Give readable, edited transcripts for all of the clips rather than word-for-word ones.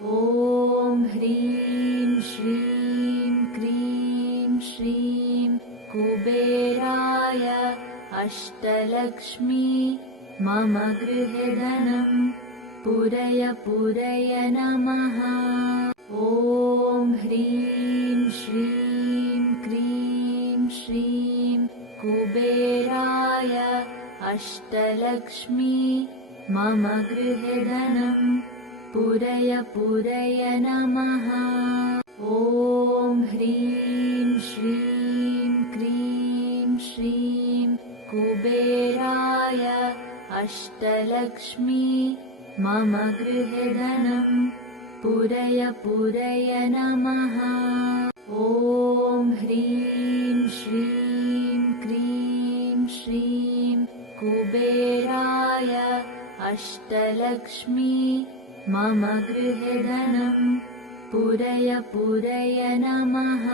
ॐ ह्रीं श्रीं क्रीं श्रीं कुबेराय अष्टलक्ष्मी मम गृहे धनं पूरय पूरय नमः। ॐ ह्रीं श्रीं क्रीं श्रीं कुबेराय अष्टलक्ष्मी मम गृहे धनं पूरय पूरय नमः। ॐ ह्रीं श्रीं क्रीं श्रीं कुबेराय अष्टलक्ष्मी मम गृहे धनं पूरय पूरय नमः। ॐ ह्रीं श्रीं क्रीं श्रीं कुबेराय अष्टलक्ष्मी मम गृहे धनं पूरय पूरय नमः।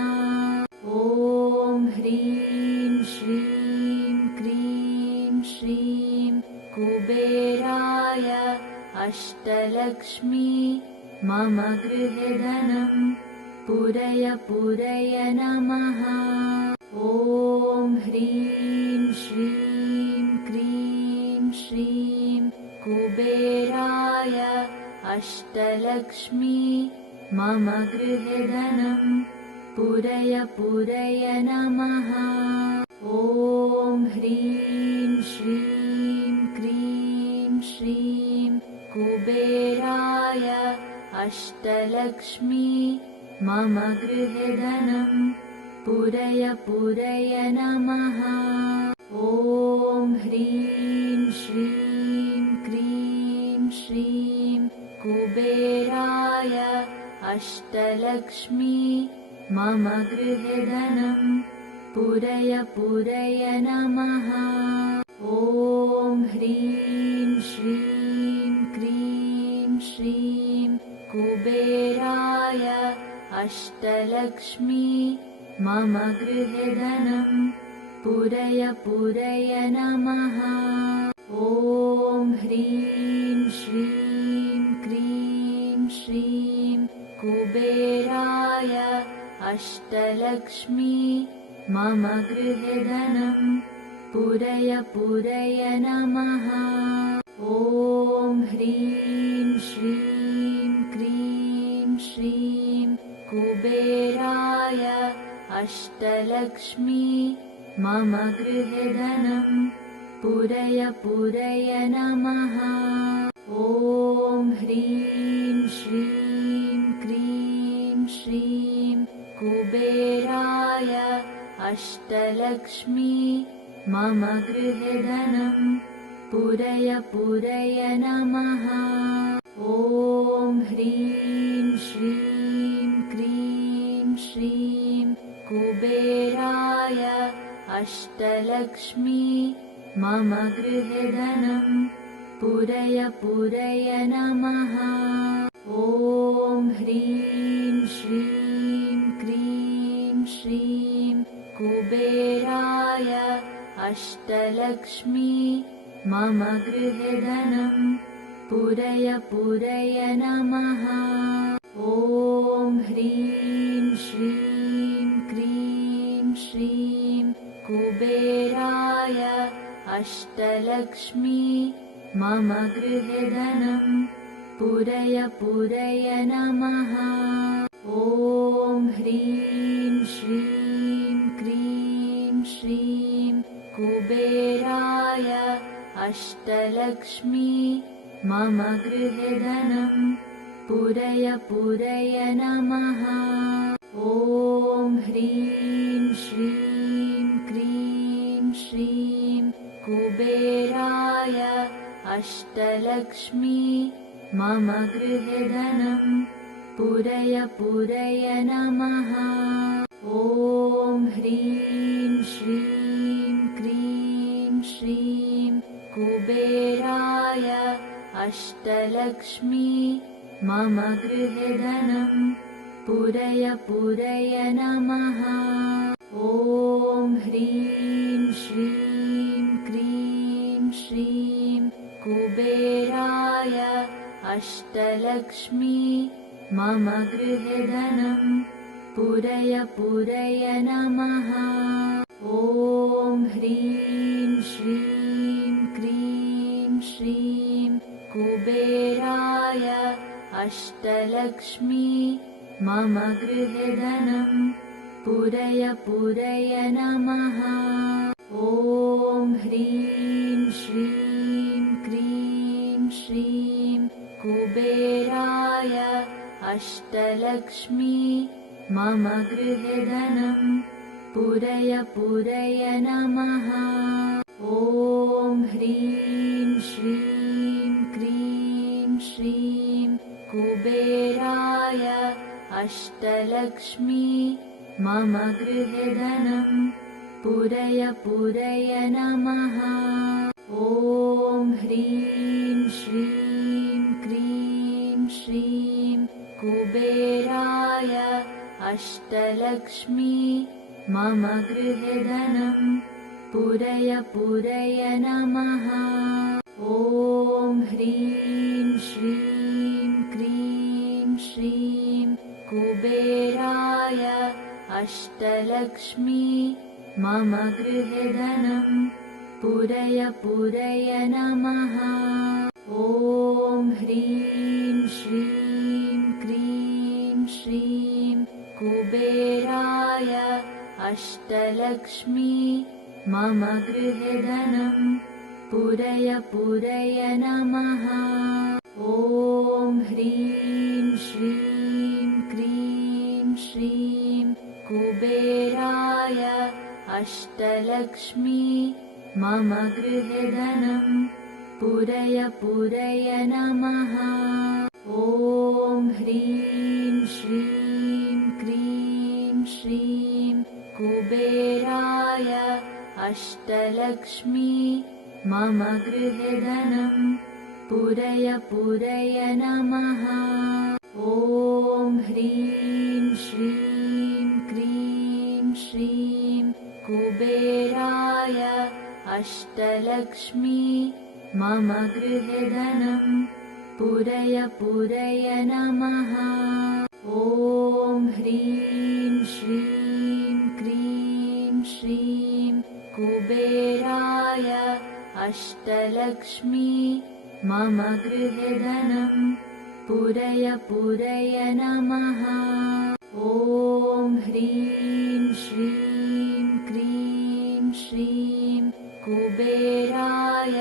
ॐ ह्रीं श्रीं क्रीं श्रीं कुबेराय अष्टलक्ष्मी मम गृहे धनं पूरय पूरय नमः। ॐ ह्रीं श्रीं क्रीं श्रीं कुबेराय अष्टलक्ष्मी मम गृहे धनं पूरय पूरय नमः। ॐ ह्रीं श्रीं क्रीं श्रीं कुबेराय अष्टलक्ष्मी मम गृहे धनं पूरय पूरय नमः। ॐ ह्रीं श्रीं क्रीं श्रीं कुबेराय अष्टलक्ष्मी मम गृहे धनं पूरय पूरय नमः। ॐ ह्रीं श्रीं क्रीं श्रीं कुबेराय अष्टलक्ष्मी मम गृहे धनं पूरय पूरय नमः। ॐ ह्रीं श्रीं क्रीं श्रीं कुबेराय अष्टलक्ष्मी मम गृहे धनं पूरय पूरय नमः। ॐ ह्रीं श्रीं क्रीं श्रीं कुबेराय अष्टलक्ष्मी मम गृहे धनं पूरय पूरय नमः। ॐ ह्रीं श्रीं क्रीं श्रीं कुबेराय अष्टलक्ष्मी मम गृहे धनं पूरय पूरय नमः। ॐ ह्रीं श्रीं क्रीं श्रीं कुबेराय अष्टलक्ष्मी मम गृहे धनं पूरय पूरय नमः। ॐ ह्रीं श्रीं क्रीं श्रीं कुबेराय अष्टलक्ष्मी मम गृहे धनं पूरय पूरय नमः। ॐ ह्रीं श्रीं क्रीं श्रीं कुबेराय अष्टलक्ष्मी मम गृहे धनं पूरय पूरय नमः। ॐ ह्रीं श्रीं क्रीं श्रीं कुबेराय अष्टलक्ष्मी मम गृहे धनं पूरय पूरय नमः। ॐ ह्रीं श्रीं क्रीं श्रीं कुबेराय अष्टलक्ष्मी मम गृहे धनं पूरय पूरय नमः। ॐ ह्रीं श्रीं क्रीं श्रीं कुबेराय अष्टलक्ष्मी मम गृहे धनं पूरय पूरय नमः। ॐ ह्रीं श्रीं क्रीं श्रीं कुबेराय अष्टलक्ष्मी मम गृहे धनं पूरय पूरय नमः। ॐ ह्रीं श्रीं क्रीं श्रीं कुबेराय अष्टलक्ष्मी मम गृहे धनं पूरय पूरय नमः। ॐ ह्रीं श्रीं क्रीं श्रीं कुबेराय अष्टलक्ष्मी मम गृहे धनं पूरय पूरय नमः। ॐ ह्रीं श्रीं क्रीं श्रीं कुबेराय अष्टलक्ष्मी मम गृहे धनं पूरय पूरय नमः। ॐ ह्रीं श्रीं क्रीं श्रीं कुबेराय अष्टलक्ष्मी मम गृहे धनं पूरय पूरय नमः। ॐ ह्रीं श्रीं क्रीं श्रीं कुबेराय अष्टलक्ष्मी मम गृहे धनं पूरय पूरय नमः। ॐ ह्रीं श्रीं क्रीं श्रीं कुबेराय अष्टलक्ष्मी मम गृहे धनं पूरय पूरय नमः। ॐ ह्रीं श्रीं क्रीं श्रीं कुबेराय अष्टलक्ष्मी मम गृहे धनं पूरय पूरय नमः। ॐ ह्रीं श्रीं क्रीं श्रीं कुबेराय अष्टलक्ष्मी मम गृहे धनं पूरय पूरय नमः। ॐ ह्रीं श्रीं क्रीं श्रीं कुबेराय अष्टलक्ष्मी मम गृहे धनं पूरय पूरय नमः। ॐ ह्रीं श्रीं क्रीं श्रीं कुबेराय अष्टलक्ष्मी मम गृहे धनं पूरय पूरय नमः। ॐ ह्रीं श्रीं क्रीं श्रीं कुबेराय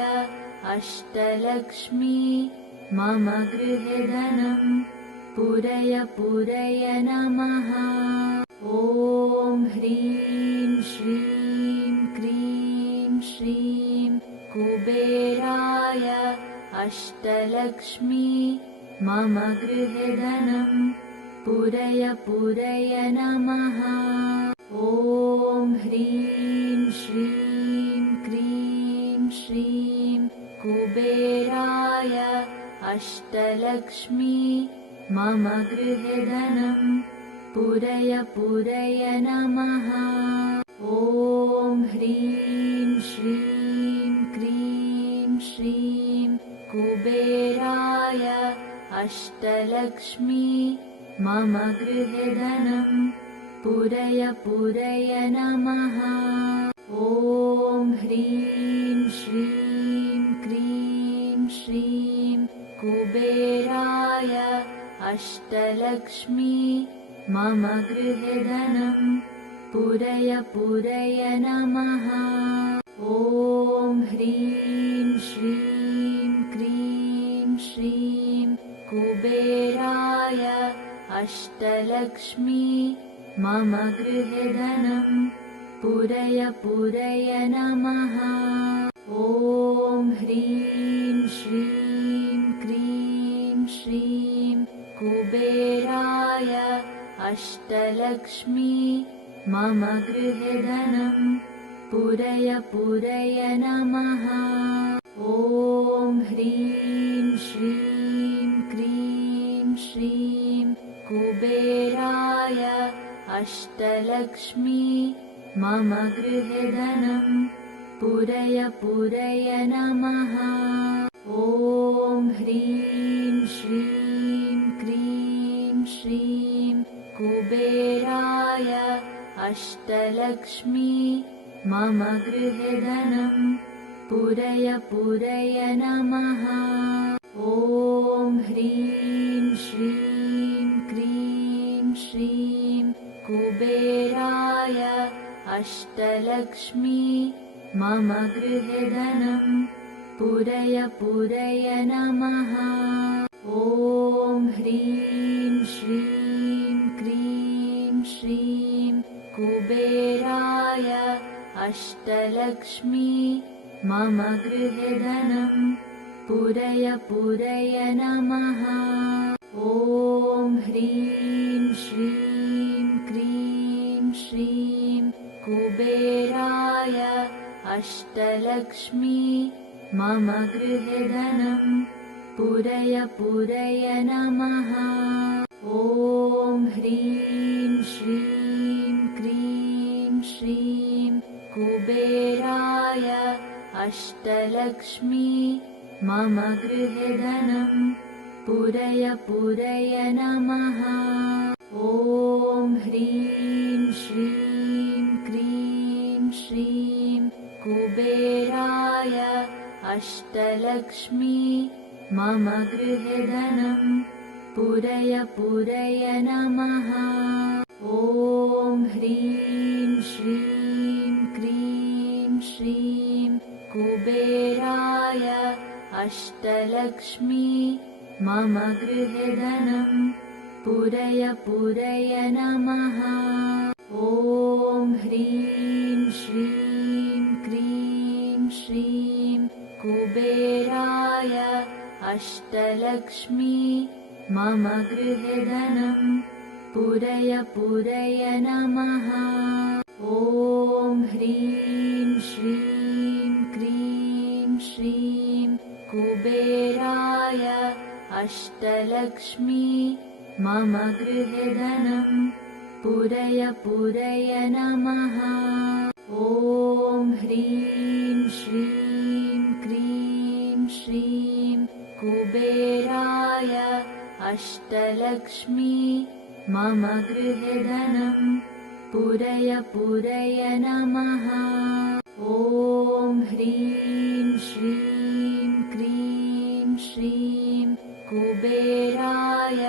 अष्टलक्ष्मी मम गृहे धनं पूरय पूरय नमः। ॐ ह्रीं श्रीं क्रीं श्रीं कुबेराय अष्टलक्ष्मी मम गृहे धनं पूरय पूरय नमः। ॐ ह्रीं श्रीं क्रीं श्रीं कुबेराय अष्टलक्ष्मी मम गृहे धनं पूरय पूरय नमः। ॐ ह्रीं श्रीं क्रीं श्रीं कुबेराय अष्टलक्ष्मी मम गृहे धनं पूरय पूरय नमः। ॐ ह्रीं श्रीं क्रीं श्रीं कुबेराय अष्टलक्ष्मी मम गृहे धनं पूरय पूरय नमः। ॐ ह्रीं श्रीं क्रीं श्रीं कुबेराय अष्टलक्ष्मी मम गृहे धनं पूरय पूरय नमः। ॐ ह्रीं श्रीं क्रीं श्रीं कुबेराय अष्टलक्ष्मी मम गृहे धनं पूरय पूरय नमः। ॐ ह्रीं श्रीं क्रीं श्रीं कुबेराय अष्टलक्ष्मी मम गृहे धनं पूरय पूरय नमः। ॐ ह्रीं श्रीं क्रीं श्रीं कुबेराय अष्टलक्ष्मी मम गृहे धनं पूरय पूरय नमः। ॐ ह्रीं श्रीं क्रीं श्रीं कुबेराय अष्टलक्ष्मी मम गृहे धनं पूरय पूरय नमः। ॐ ह्रीं श्रीं क्रीं श्रीं कुबेराय अष्टलक्ष्मी मम गृहे धनं पूरय पूरय नमः। ॐ ह्रीं श्रीं क्रीं श्रीं कुबेराय अष्टलक्ष्मी मम गृहे धनं पूरय पूरय नमः। ॐ ह्रीं श्रीं क्रीं श्रीं कुबेराय अष्टलक्ष्मी मम गृहे धनं पूरय पूरय नमः। ॐ ह्रीं श्रीं क्रीं श्रीं कुबेराय अष्टलक्ष्मी मम गृहे धनं पूरय पूरय नमः। ॐ ह्रीं श्रीं क्रीं श्रीं कुबेराय अष्टलक्ष्मी मम गृहे धनं पूरय पूरय नमः। ॐ ह्रीं श्रीं क्रीं श्रीं कुबेराय अष्टलक्ष्मी मम गृहे धनं पूरय पूरय नमः। ॐ ह्रीं श्रीं क्रीं श्रीं कुबेराय अष्टलक्ष्मी मम गृहे धनं पूरय पूरय नमः। ॐ ह्रीं श्रीं क्रीं श्रीं कुबेराय अष्टलक्ष्मी मम गृहे धनं पूरय पूरय नमः। ॐ ह्रीं श्रीं क्रीं श्रीं कुबेराय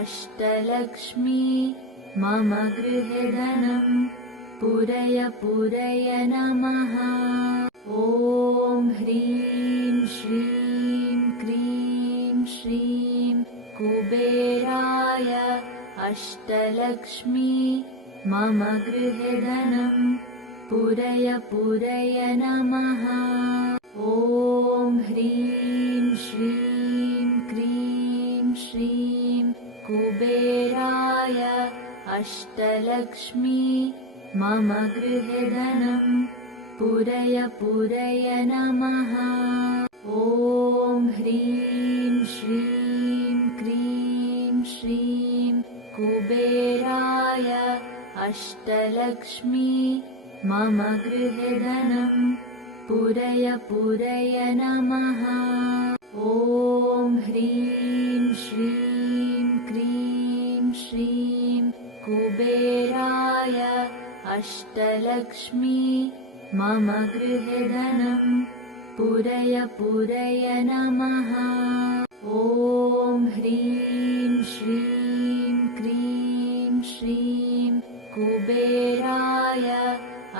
अष्टलक्ष्मी मम गृहे धनं पूरय पूरय नमः। ॐ ह्रीं श्रीं क्रीं श्रीं कुबेराय अष्टलक्ष्मी मम गृहे धनं पूरय पूरय नमः। ॐ ह्रीं श्रीं क्रीं श्रीं कुबेराय अष्टलक्ष्मी मम गृहे धनं पूरय पूरय नमः। ॐ ह्रीं श्रीं क्रीं श्रीं कुबेराय अष्टलक्ष्मी मम गृहे धनं पूरय पूरय नमः। ॐ ह्रीं श्रीं क्रीं श्रीं कुबेराय अष्टलक्ष्मी मम गृहे धनं पूरय पूरय नमः। ॐ ह्रीं श्रीं क्रीं श्रीं कुबेराय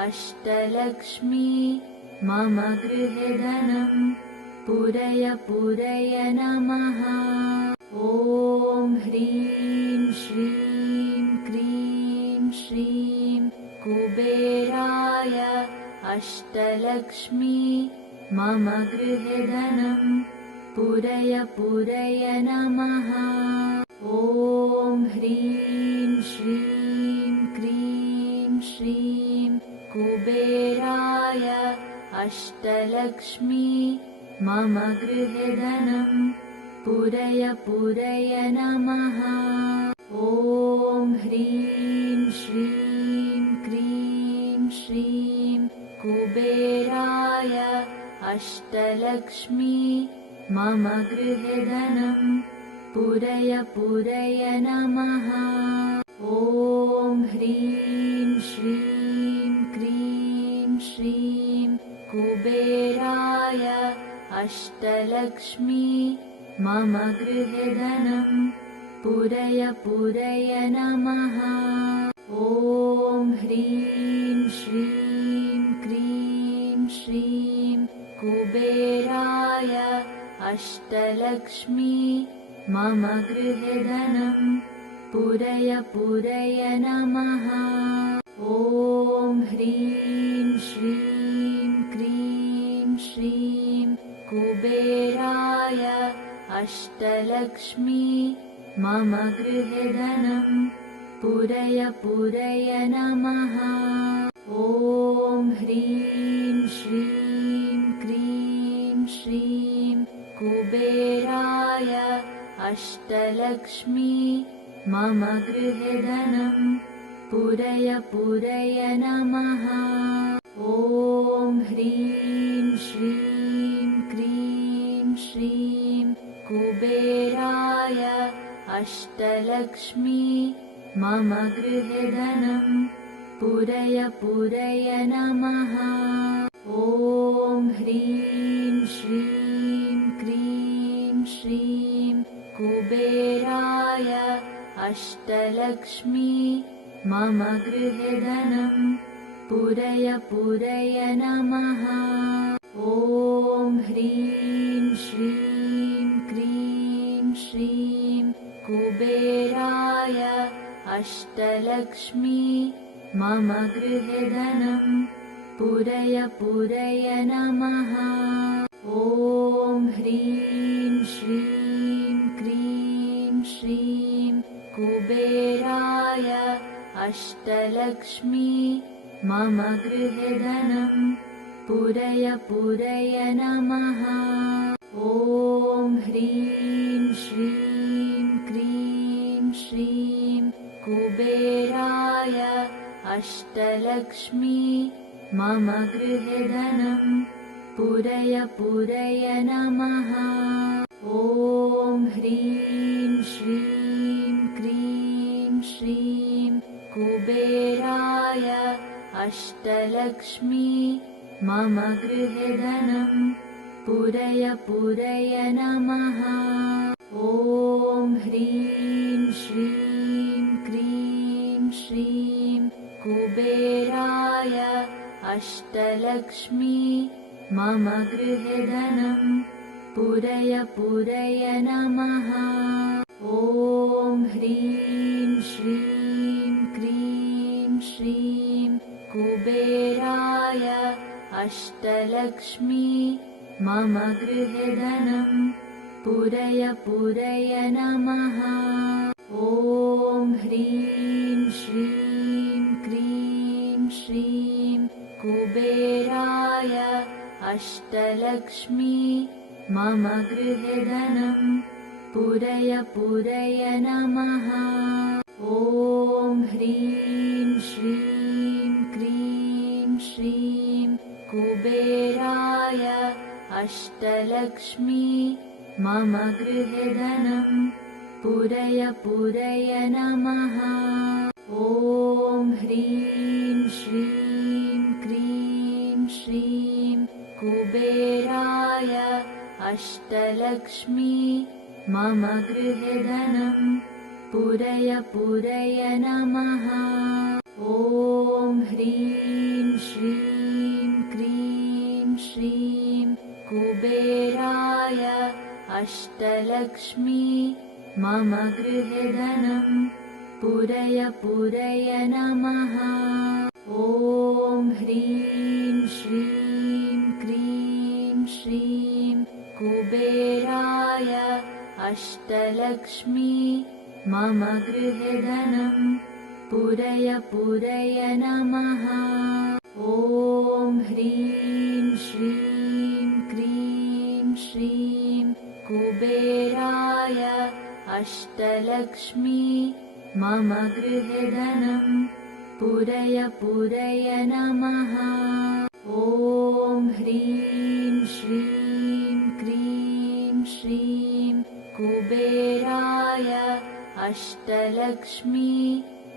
अष्टलक्ष्मी मम गृहे धनं पूरय पूरय नमः। ॐ ह्रीं श्रीं क्रीं श्रीं कुबेराय अष्टलक्ष्मी मम गृहे धनं पूरय पूरय नमः। ॐ ह्रीं श्रीं क्रीं श्रीं कुबेराय अष्टलक्ष्मी मम गृहे धनं पूरय पूरय नमः। ॐ ह्रीं श्रीं क्रीं श्रीं कुबेराय अष्टलक्ष्मी मम गृहे धनं पुरय पुरय नमः। ॐ ह्रीं श्रीं क्रीं श्रीं कुबेराय अष्टलक्ष्मी मम गृहे धनं पुरय पुरय नमः। ॐ ह्रीं श्रीं क्रीं श्रीं कुबेराय अष्टलक्ष्मी मम गृहे धनं पुरय पुरय नमः। ॐ ह्रीं श्रीं क्रीं श्रीं कुबेराय अष्टलक्ष्मी मम गृहे धनं पुरय पुरय नमः। ॐ ह्रीं श्रीं क्रीं श्रीं कुबेराय अष्टलक्ष्मी मम गृहे धनं पुरय पुरय नमः। ॐ ह्रीं श्रीं क्रीं श्रीं कुबेराय अष्टलक्ष्मी मम गृहे धनं पुरय पुरय नमः। ॐ ह्रीं श्रीं क्रीं श्रीं कुबेराय अष्टलक्ष्मी मम गृहे धनं पुरय पुरय नमः। ॐ ह्रीं श्रीं क्रीं श्रीं कुबेराय अष्टलक्ष्मी मम गृहे धनं पुरय पुरय नमः। ॐ ह्रीं श्रीं क्रीं श्रीं कुबेराय अष्टलक्ष्मी मम गृहे धनं पुरय पुरय नमः। ॐ ह्रीं श्रीं क्रीं श्रीं कुबेराय अष्टलक्ष्मी मम गृहे धनं पुरय पुरय नमः। ॐ ह्रीं श्रीं क्रीं श्रीं कुबेराय अष्टलक्ष्मी मम गृहे धनं पुरय पुरय नमः। ॐ ह्रीं श्रीं क्रीं श्रीं कुबेराय अष्टलक्ष्मी मम गृहे धनं पुरय पुरय नमः। ॐ ह्रीं श्रीं क्रीं श्रीं कुबेराय अष्टलक्ष्मी मम गृहे धनं पुरय पुरय नमः। ॐ ह्रीं श्रीं क्रीं श्रीं कुबेराय अष्टलक्ष्मी मम गृहे धनं पुरय पुरय नमः। ॐ ह्रीं श्रीं क्रीं श्रीं कुबेराय अष्टलक्ष्मी मम गृहे धनं पुरय पुरय नमः। ॐ ह्रीं श्रीं क्रीं श्रीं कुबेराय अष्टलक्ष्मी मम गृहे धनं पुरय पुरय नमः। ॐ ह्रीं श्रीं क्रीं श्रीं कुबेराय अष्टलक्ष्मी मम गृहे धनं पुरय पुरय नमः। ॐ ह्रीं श्रीं क्रीं श्रीं कुबेराय अष्टलक्ष्मी मम गृहे धनं पुरय पुरय नमः। ॐ ह्रीं श्रीं क्रीं श्रीं कुबेराय अष्टलक्ष्मी मम गृहे धनं पुरय पुरय नमः। ॐ ह्रीं श्रीं क्रीं श्रीं कुबेराय कुबेराय अष्टलक्ष्मी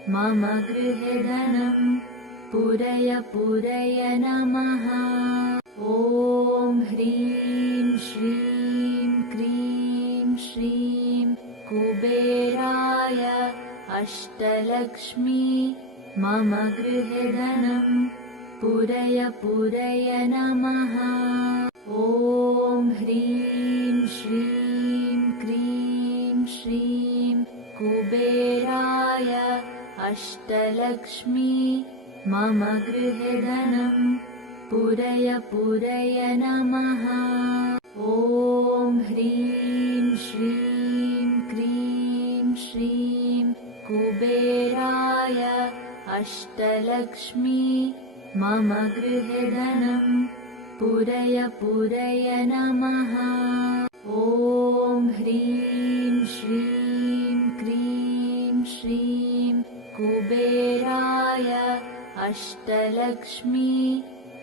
मम गृहे धनं पूरय पूरय नमः। ॐ ह्रीं श्रीं क्रीं श्रीं कुबेराय अष्टलक्ष्मी मम गृहे धनं पूरय पूरय नमः। ॐ ह्रीं श्रीं क्रीं श्रीं कुबेराय अष्टलक्ष्मी मम गृहे धनं पूरय पूरय नमः। ॐ ह्रीं श्रीं क्रीं श्रीं कुबेराय अष्टलक्ष्मी मम गृहे धनं पूरय पूरय नमः। ॐ ह्रीं श्रीं क्रीं श्रीं कुबेराय अष्टलक्ष्मी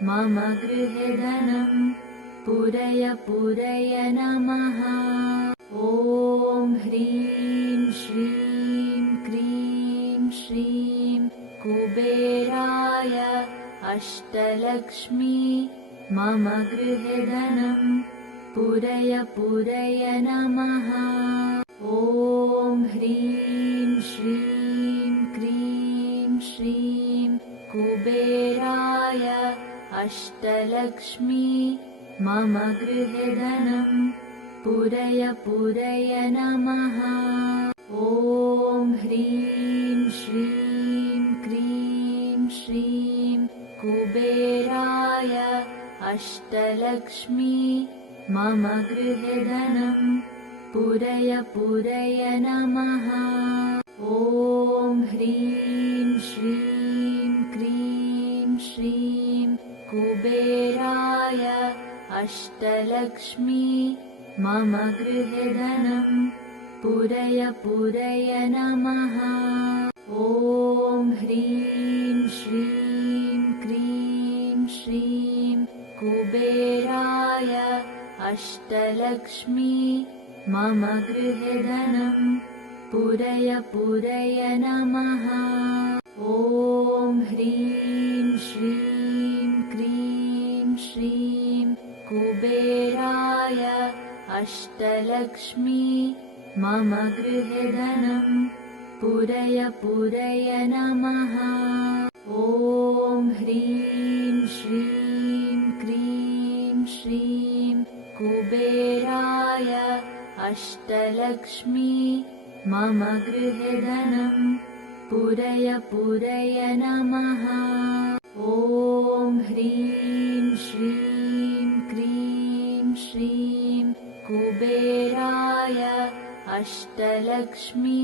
मम गृहे धनं पूरय पूरय नमः। ॐ ह्रीं श्रीं क्रीं श्रीं कुबेराय अष्टलक्ष्मी मम गृहे धनं पूरय पूरय नमः। ॐ ह्रीं श्रीं क्रीं श्रीं कुबेराय अष्टलक्ष्मी मम गृहे धनं पूरय पूरय नमः। ॐ ह्रीं श्रीं क्रीं श्रीं कुबेराय अष्टलक्ष्मी मम गृहे धनं पूरय पूरय नमः। ॐ ह्रीं श्रीं क्रीं श्रीं कुबेराय अष्टलक्ष्मी मम गृहे धनं पूरय पूरय नमः। ॐ ह्रीं श्रीं क्रीं श्रीं कुबेराय अष्टलक्ष्मी मम गृहे धनं पूरय पूरय नमः। ॐ ह्रीं श्रीं क्रीं श्रीं कुबेराय अष्टलक्ष्मी मम गृहे धनं पूरय पूरय नमः। ॐ ह्रीं श्रीं क्रीं श्रीं कुबेराय अष्टलक्ष्मी मम गृहे धनं पूरय पूरय नमः। ॐ ह्रीं श्रीं क्रीं श्रीं कुबेराय अष्टलक्ष्मी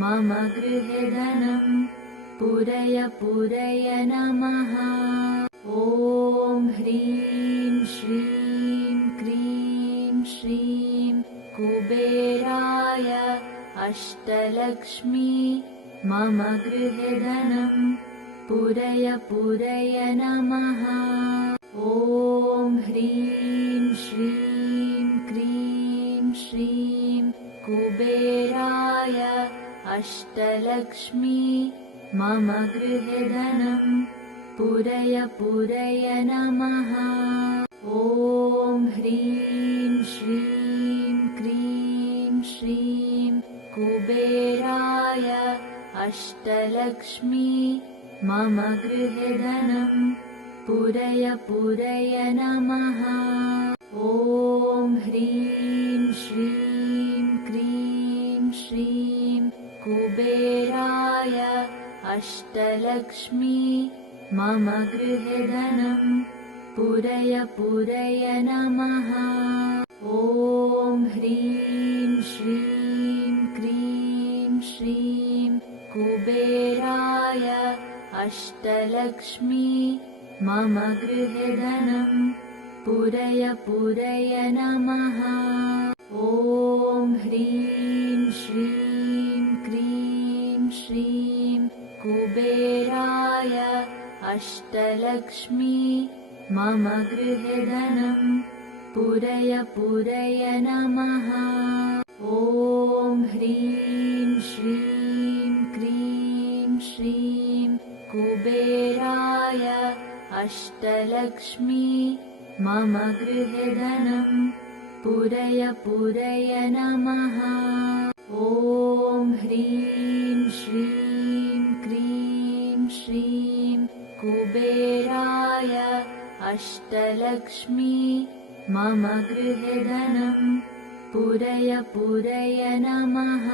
मम गृहे धनं पूरय पूरय नमः। ॐ ह्रीं श्रीं क्रीं श्रीं कुबेराय अष्टलक्ष्मी मम गृहे धनं पूरय पूरय नमः। ॐ ह्रीं श्रीं क्रीं श्रीं कुबेराय अष्टलक्ष्मी मम गृहे धनं पूरय पूरय नमः। ॐ ह्रीं श्रीं क्रीं श्रीं कुबेराय अष्टलक्ष्मी मम गृहे धनं पूरय पूरय नमः। ॐ ह्रीं श्रीं क्रीं श्रीं कुबेराय अष्टलक्ष्मी मम गृहे धनं पूरय पूरय नमः। ॐ ह्रीं श्रीं क्रीं श्रीं कुबेराय अष्टलक्ष्मी मम गृहे धनं पूरय पूरय नमः। ॐ ह्रीं श्रीं क्रीं श्रीं कुबेराय अष्टलक्ष्मी मम गृहे धनं पूरय पूरय नमः। ॐ ह्रीं श्रीं क्रीं श्रीं कुबेराय अष्टलक्ष्मी मम गृहे धनं पूरय पूरय नमः। ॐ ह्रीं श्रीं क्रीं श्रीं कुबेराय अष्टलक्ष्मी मम गृहे धनं पूरय पूरय नमः।